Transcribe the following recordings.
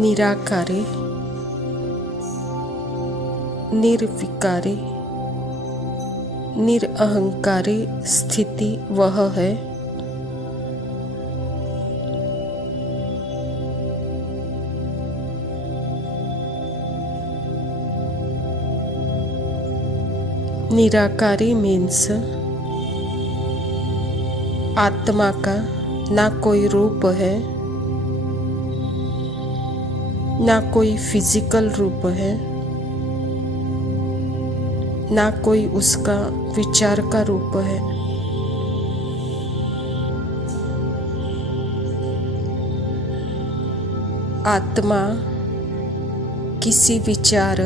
निराकारी, निर्विकारी, निरअहंकारी स्थिति वह है निराकारी मीन्स आत्मा का ना कोई रूप है, ना कोई फिजिकल रूप है, ना कोई उसका विचार का रूप है। आत्मा किसी विचार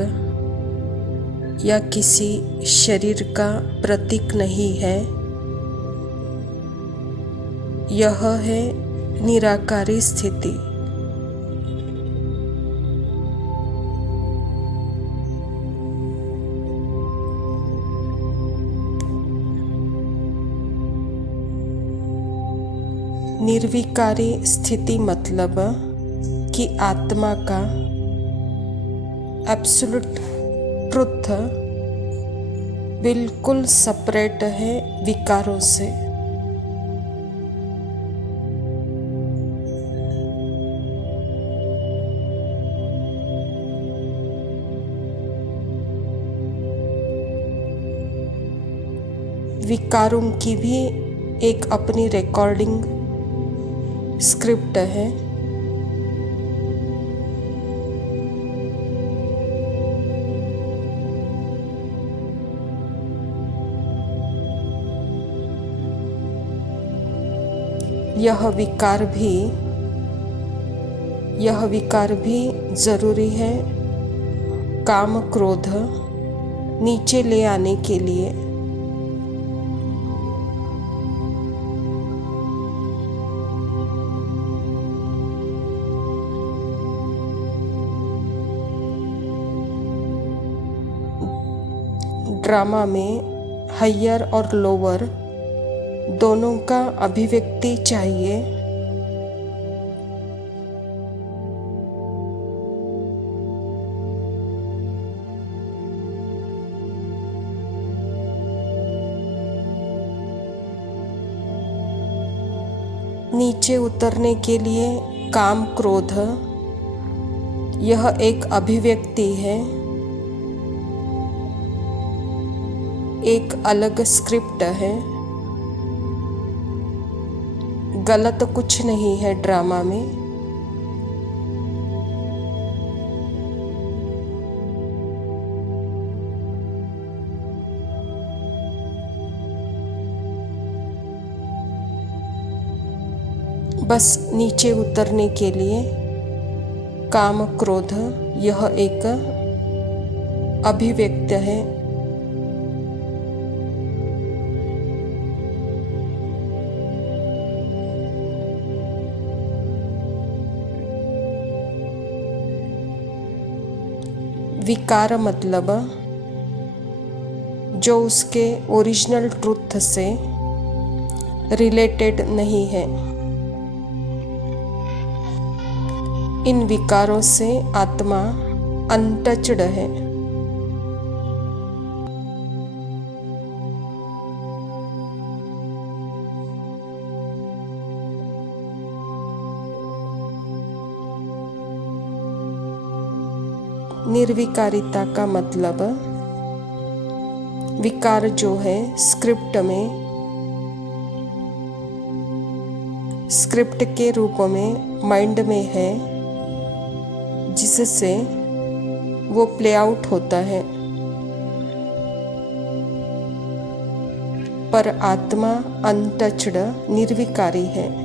या किसी शरीर का प्रतीक नहीं है। यह है निराकारी स्थिति। निर्विकारी स्थिति मतलब कि आत्मा का एब्सोल्यूट ट्रुथ बिल्कुल सेपरेट है विकारों से। विकारों की भी एक अपनी रिकॉर्डिंग स्क्रिप्ट है। यह विकार भी जरूरी है काम क्रोध नीचे ले आने के लिए। ड्रामा में हायर और लोअर दोनों का अभिव्यक्ति चाहिए। नीचे उतरने के लिए काम क्रोध यह एक अभिव्यक्ति है, एक अलग स्क्रिप्ट है। गलत कुछ नहीं है ड्रामा में। बस नीचे उतरने के लिए काम क्रोध यह एक अभिव्यक्ति है। विकार मतलब जो उसके ओरिजिनल ट्रुथ से रिलेटेड नहीं है। इन विकारों से आत्मा अनटच्ड है। निर्विकारिता का मतलब विकार जो है स्क्रिप्ट के रूप में माइंड में है, जिससे वो प्ले आउट होता है। पर आत्मा अनटच्ड निर्विकारी है।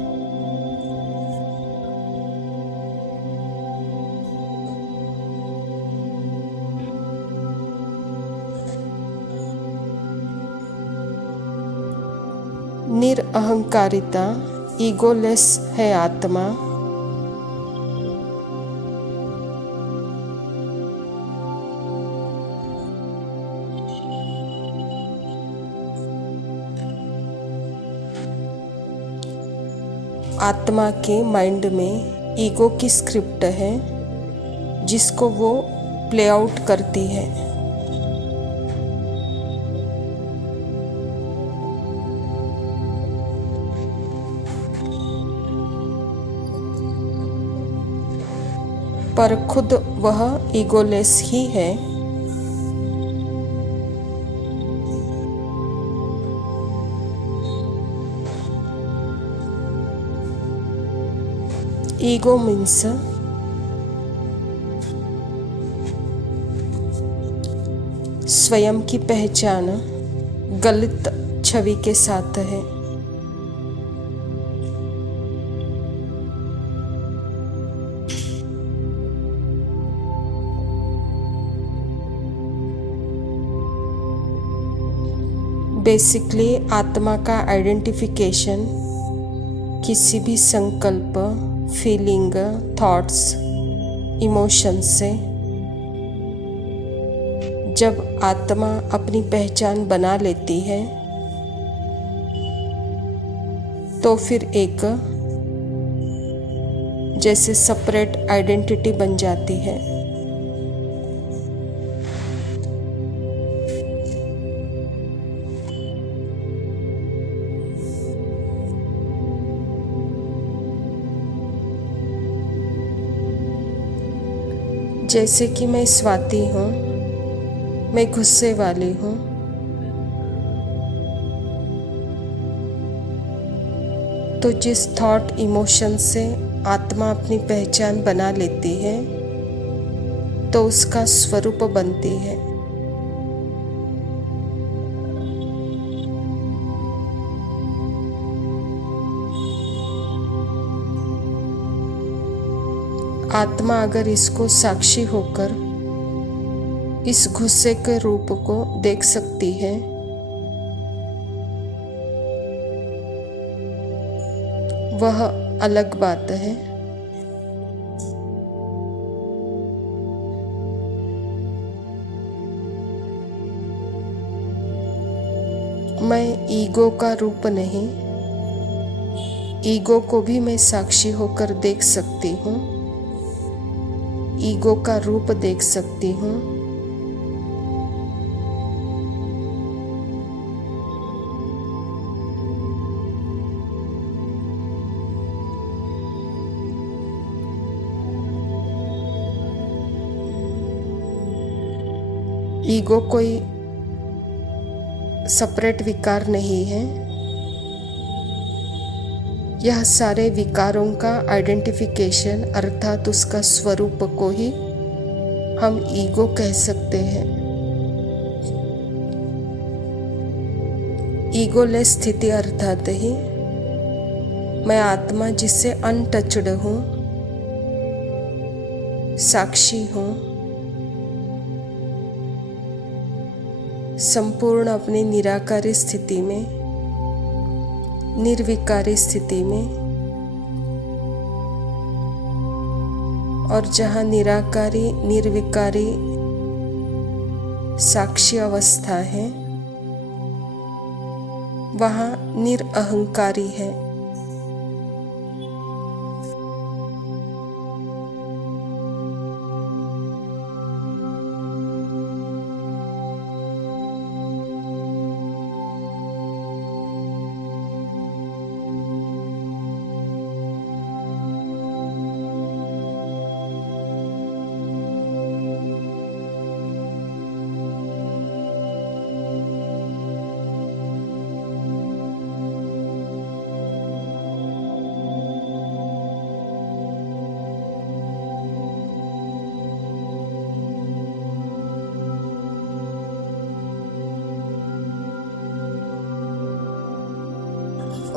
निरअहंकारिता ईगोलेस है आत्मा। आत्मा के माइंड में ईगो की स्क्रिप्ट है, जिसको वो प्ले आउट करती है। पर खुद वह ईगोलेस ही है। ईगो मीन्स स्वयं की पहचान गलत छवि के साथ है। बेसिकली आत्मा का आइडेंटिफिकेशन किसी भी संकल्प, फीलिंग, थॉट्स, इमोशन से जब आत्मा अपनी पहचान बना लेती है तो फिर एक जैसे सेपरेट आइडेंटिटी बन जाती है। जैसे कि मैं स्वाति हूँ, मैं गुस्से वाली हूँ, तो जिस थॉट इमोशन से आत्मा अपनी पहचान बना लेती है तो उसका स्वरूप बनती है। आत्मा अगर इसको साक्षी होकर इस गुस्से के रूप को देख सकती है वह अलग बात है। मैं ईगो का रूप नहीं, ईगो को भी मैं साक्षी होकर देख सकती हूँ, ईगो का रूप देख सकती हूँ। ईगो कोई सेपरेट विकार नहीं है, यह सारे विकारों का आइडेंटिफिकेशन अर्थात उसका स्वरूप को ही हम ईगो कह सकते हैं। ईगोलेस स्थिति अर्थात ही मैं आत्मा जिससे अनटचड हूँ, साक्षी हूँ, संपूर्ण अपनी निराकारी स्थिति में, निर्विकारी स्थिति में, और जहाँ निराकारी निर्विकारी साक्षी अवस्था है वहाँ निरअहंकारी है।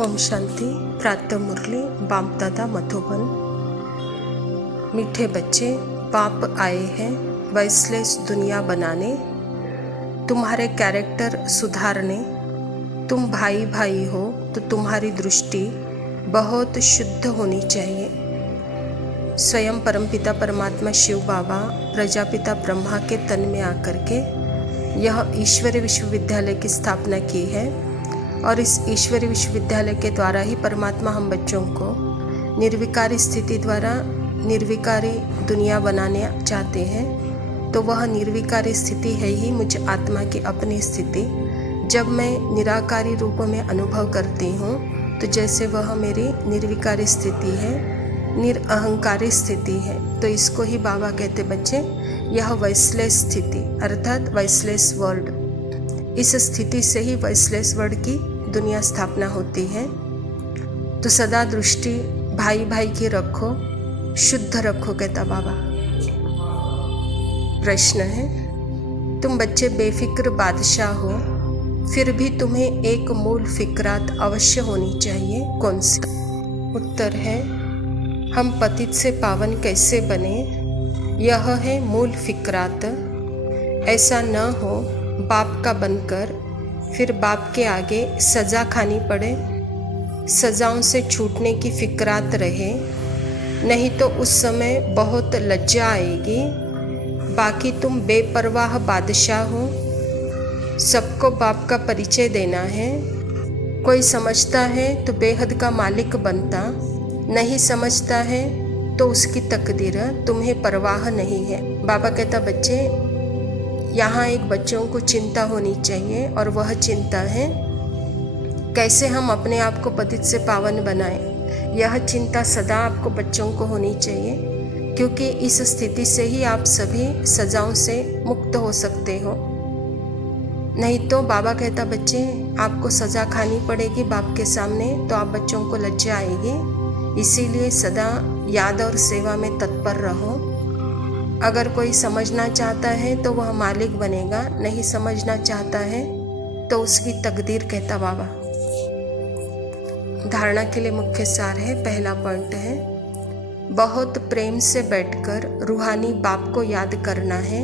ओम शांति। प्रातः मुरली बाप दादा मधुबन। मीठे बच्चे, बाप आए हैं वॉइसलेस दुनिया बनाने, तुम्हारे कैरेक्टर सुधारने। तुम भाई भाई हो तो तुम्हारी दृष्टि बहुत शुद्ध होनी चाहिए। स्वयं परमपिता परमात्मा शिव बाबा प्रजापिता ब्रह्मा के तन में आकर के यह ईश्वरीय विश्वविद्यालय की स्थापना की है और इस ईश्वरीय विश्वविद्यालय के द्वारा ही परमात्मा हम बच्चों को निर्विकारी स्थिति द्वारा निर्विकारी दुनिया बनाने चाहते हैं, तो वह निर्विकारी स्थिति है ही मुझ आत्मा की अपनी स्थिति। जब मैं निराकारी रूप में अनुभव करती हूँ तो जैसे वह मेरी निर्विकारी स्थिति है, निरअहंकारी स्थिति है। तो इसको ही बाबा कहते बच्चे, यह वॉइसलेस स्थिति अर्थात वॉइसलेस वर्ल्ड। इस स्थिति से ही वॉइसलेस वर्ल्ड की दुनिया स्थापना होती है। तो सदा दृष्टि भाई भाई की रखो, शुद्ध रखो कहता बाबा। प्रश्न है, तुम बच्चे बेफिक्र बादशाह हो, फिर भी तुम्हें एक मूल फिक्रात अवश्य होनी चाहिए, कौन सी? उत्तर है, हम पतित से पावन कैसे बने, यह है मूल फिक्रात। ऐसा न हो बाप का बनकर फिर बाप के आगे सज़ा खानी पड़े, सज़ाओं से छूटने की फिक्रात रहे, नहीं तो उस समय बहुत लज्जा आएगी। बाकी तुम बेपरवाह बादशाह हो, सबको बाप का परिचय देना है। कोई समझता है तो बेहद का मालिक बनता, नहीं समझता है तो उसकी तकदीर, तुम्हें परवाह नहीं है। बाबा कहता बच्चे, यहाँ एक बच्चों को चिंता होनी चाहिए और वह चिंता है कैसे हम अपने आप को पतित से पावन बनाएं। यह चिंता सदा आपको बच्चों को होनी चाहिए, क्योंकि इस स्थिति से ही आप सभी सजाओं से मुक्त हो सकते हो। नहीं तो बाबा कहता बच्चे, आपको सज़ा खानी पड़ेगी बाप के सामने, तो आप बच्चों को लज्जा आएगी। इसीलिए सदा याद और सेवा में तत्पर रहो। अगर कोई समझना चाहता है तो वह मालिक बनेगा, नहीं समझना चाहता है तो उसकी तकदीर कहता बाबा। धारणा के लिए मुख्य सार है, पहला पॉइंट है, बहुत प्रेम से बैठकर रूहानी बाप को याद करना है।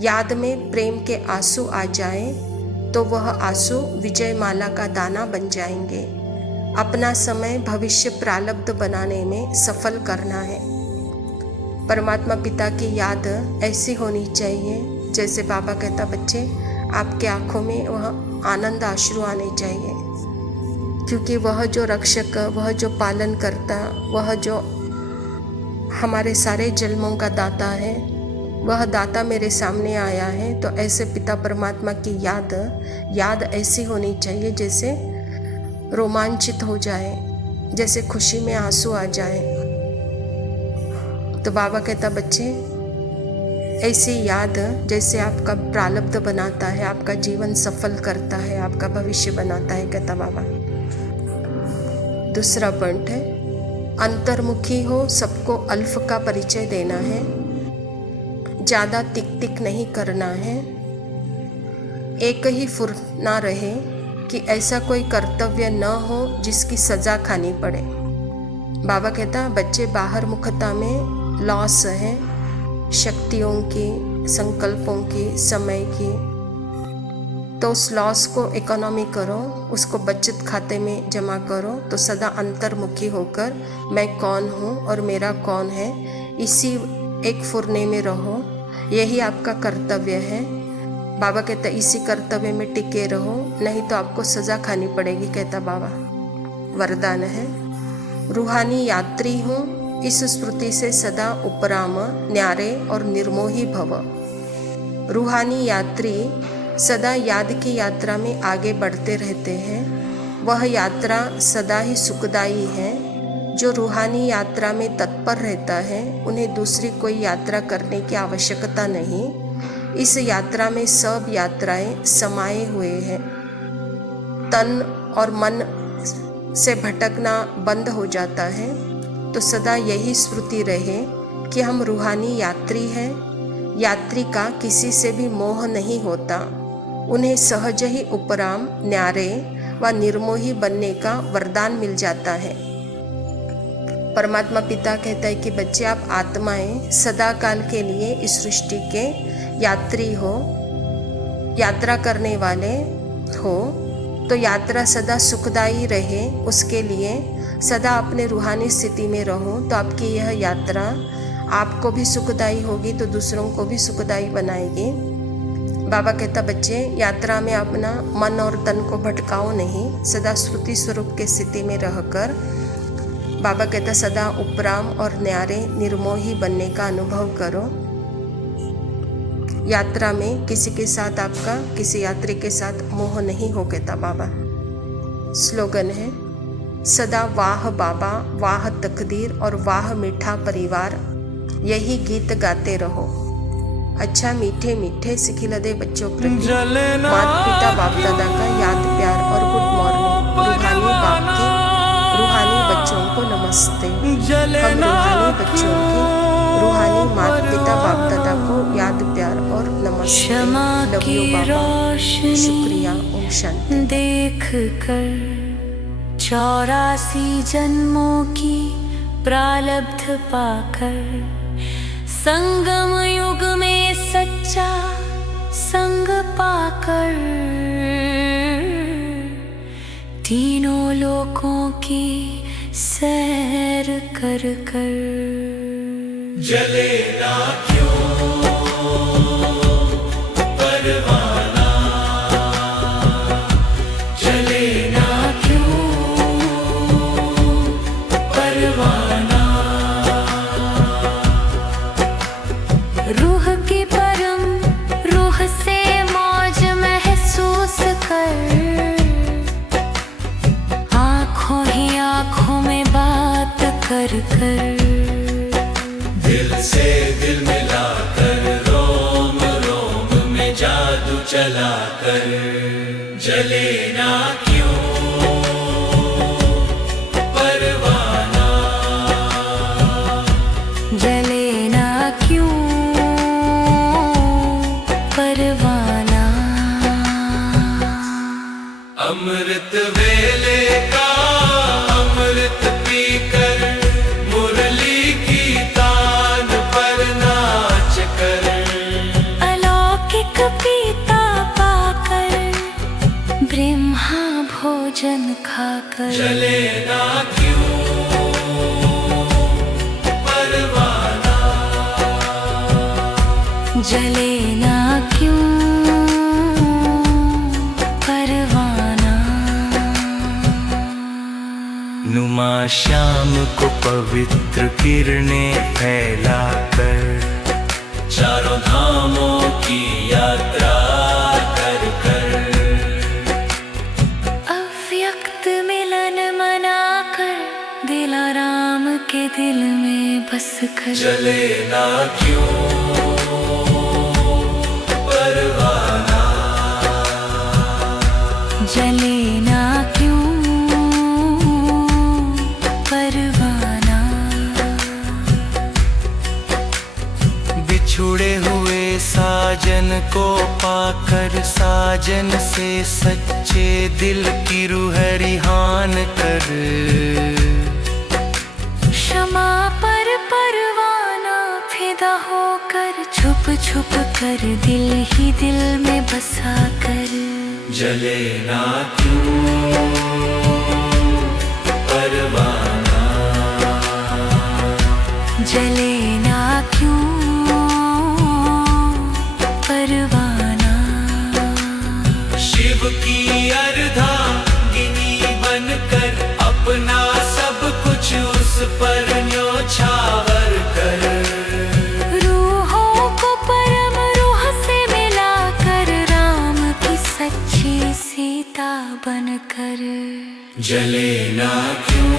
याद में प्रेम के आंसू आ जाए तो वह आंसू विजय माला का दाना बन जाएंगे। अपना समय भविष्य प्रारब्ध बनाने में सफल करना है। परमात्मा पिता की याद ऐसी होनी चाहिए जैसे बाबा कहता बच्चे, आपके आँखों में वह आनंद आश्रु आने चाहिए, क्योंकि वह जो रक्षक, वह जो पालन करता, वह जो हमारे सारे जन्मों का दाता है, वह दाता मेरे सामने आया है। तो ऐसे पिता परमात्मा की याद ऐसी होनी चाहिए जैसे रोमांचित हो जाए, जैसे खुशी में आंसू आ जाए। तो बाबा कहता बच्चे, ऐसी याद जैसे आपका प्रारब्ध बनाता है, आपका जीवन सफल करता है, आपका भविष्य बनाता है, कहता बाबा। दूसरा पॉइंट है, अंतर्मुखी हो, सबको अल्फ का परिचय देना है, ज़्यादा टिक टिक नहीं करना है। एक ही फुर ना रहे कि ऐसा कोई कर्तव्य न हो जिसकी सज़ा खानी पड़े। बाबा कहता बच्चे, बाहर मुखता में लॉस है, शक्तियों की, संकल्पों की, समय की, तो उस लॉस को इकोनॉमी करो, उसको बचत खाते में जमा करो। तो सदा अंतर्मुखी होकर मैं कौन हूँ और मेरा कौन है, इसी एक फुरने में रहो, यही आपका कर्तव्य है। बाबा कहता इसी कर्तव्य में टिके रहो, नहीं तो आपको सज़ा खानी पड़ेगी, कहता बाबा। वरदान है, रूहानी यात्री हूँ, इस स्मृति से सदा उपराम, न्यारे और निर्मोही भव। रूहानी यात्री सदा याद की यात्रा में आगे बढ़ते रहते हैं। वह यात्रा सदा ही सुखदायी है। जो रूहानी यात्रा में तत्पर रहता है, उन्हें दूसरी कोई यात्रा करने की आवश्यकता नहीं। इस यात्रा में सब यात्राएं समाये हुए हैं। तन और मन से भटकना बंद हो जाता है। तो सदा यही स्मृति रहे कि हम रूहानी यात्री हैं। यात्री का किसी से भी मोह नहीं होता। उन्हें सहज ही उपराम, न्यारे व निर्मोही बनने का वरदान मिल जाता है। परमात्मा पिता कहता है कि बच्चे, आप आत्माएं सदा काल के लिए इस सृष्टि के यात्री हो, यात्रा करने वाले हो। तो यात्रा सदा सुखदायी रहे, उसके लिए सदा अपने रूहानी स्थिति में रहो। तो आपकी यह यात्रा आपको भी सुखदायी होगी तो दूसरों को भी सुखदायी बनाएगी। बाबा कहता बच्चे, यात्रा में अपना मन और तन को भटकाओ नहीं, सदा स्मृति स्वरूप के स्थिति में रहकर बाबा कहता सदा उपराम और न्यारे निर्मोही बनने का अनुभव करो। यात्रा में किसी के साथ आपका किसी यात्री के साथ मोह नहीं हो, कहता बाबा। स्लोगन है सदा वाह बाबा, वाह तकदीर और वाह मीठा परिवार, यही गीत गाते रहो। अच्छा मीठे मीठे सिखिलदे बच्चों प्रति माता पिता बाप दादा का याद प्यार और गुड मॉर्निंग। रूहानी बाप के रूहानी बच्चों को नमस्ते। हम रूहानी बच्चों के रूहानी माता पिता बाप दादा को याद प्यार और नमस्ते। लव यू बाबा, शुक्रिया, ओम शांति। देख कर 84 जन्मों की प्रारब्ध पाकर, संगम युग में सच्चा संग पाकर, तीनों लोकों की सैर कर कर, जले ना क्यों परवाना, जले ना क्यों परवाना। रूह की परम रूह से मौज महसूस कर, आँखों ही आँखों में बात कर कर, दिल से दिल मिलाकर, रोम रोम में जादू चलाकर, जले ना क्यों परवाना, जले ना क्यों परवाना। अमृत वेले का अमृत पीकर, मुरली की तान पर नाच कर, अलौकिक पीता पाकर, ब्रह्मा भोजन खाकर, जले ना क्यों परवाना, जले ना क्यों परवाना। नुमा शाम को पवित्र किरणें फैलाकर, चारों धामों की यात्रा कर कर, अव्यक्त मिलन मनाकर, दिलाराम के दिल में बस कर, जले ना क्यों परवाना, जले ना क्यों परवाना। बिछुड़े हुए साजन को पाकर, साजन से सच्चे दिल की रूह रिहान कर, क्षमा पर परवाना फिदा होकर, छुप छुप कर दिल ही दिल में बसा कर, जले ना क्यों परवाना, जले ना क्यों परवाना। शिव की अर्धांगिनी बनकर, अपना सब कुछ उस पर न्योछावर कर, रूहों को परम रूह से मिलाकर, राम की सच्ची सीता बनकर, जले ना क्यों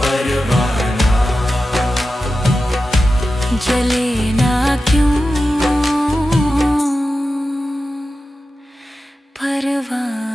परवाना, जले ना क्यों परवाना।